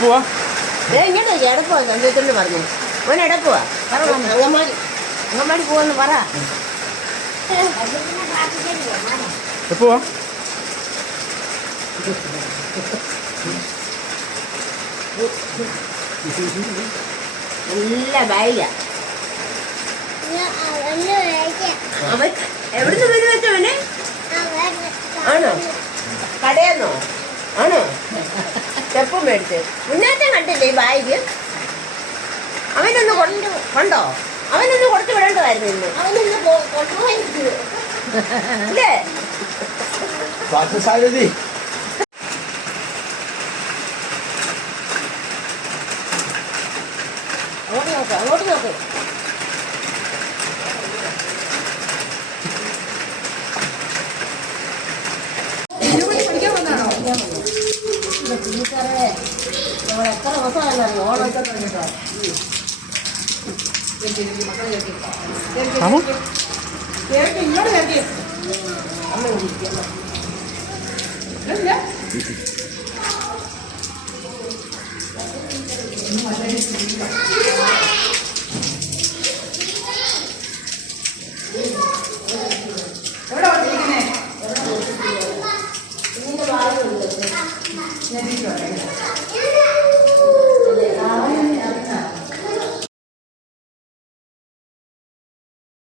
പോവാ. ഏ ഇങ്ങോട്ട് എടപ്പോ സഞ്ചയത്തോണ്ട് പറഞ്ഞു. മോൻ എടപ്പുവാ പറ മോനെ. അങ്കമാടി അങ്കമാടി പോവെന്ന് പറ. എപ്പോവാ നല്ല ബാഗാ അവൻ എവിടുന്ന് വീട് വെച്ചവനെ ആണോ? കടയെന്നോ ആണോ? സ്റ്റെപ്പ് മേടിച്ച്. മുന്നേറ്റം കണ്ടില്ലേ ഈ ബാഗ്? അവനൊന്ന് കൊണ്ട് കണ്ടോ? അവനൊന്ന് കൊടുത്തു വിടേണ്ടതായിരുന്നു ഇന്ന്. അവനൊന്ന് കൊണ്ടുപോയി അങ്ങോട്ട് നോക്ക് അങ്ങോട്ട് നോക്ക്. ടീച്ചറെ നമ്മൾ എത്ര ദിവസമാണെന്നറിയോ ഓണൊക്കെ കഴിഞ്ഞിട്ടോ? ആമോ അമ്മ ഇരിക്കുന്നു ആ 那这个哎。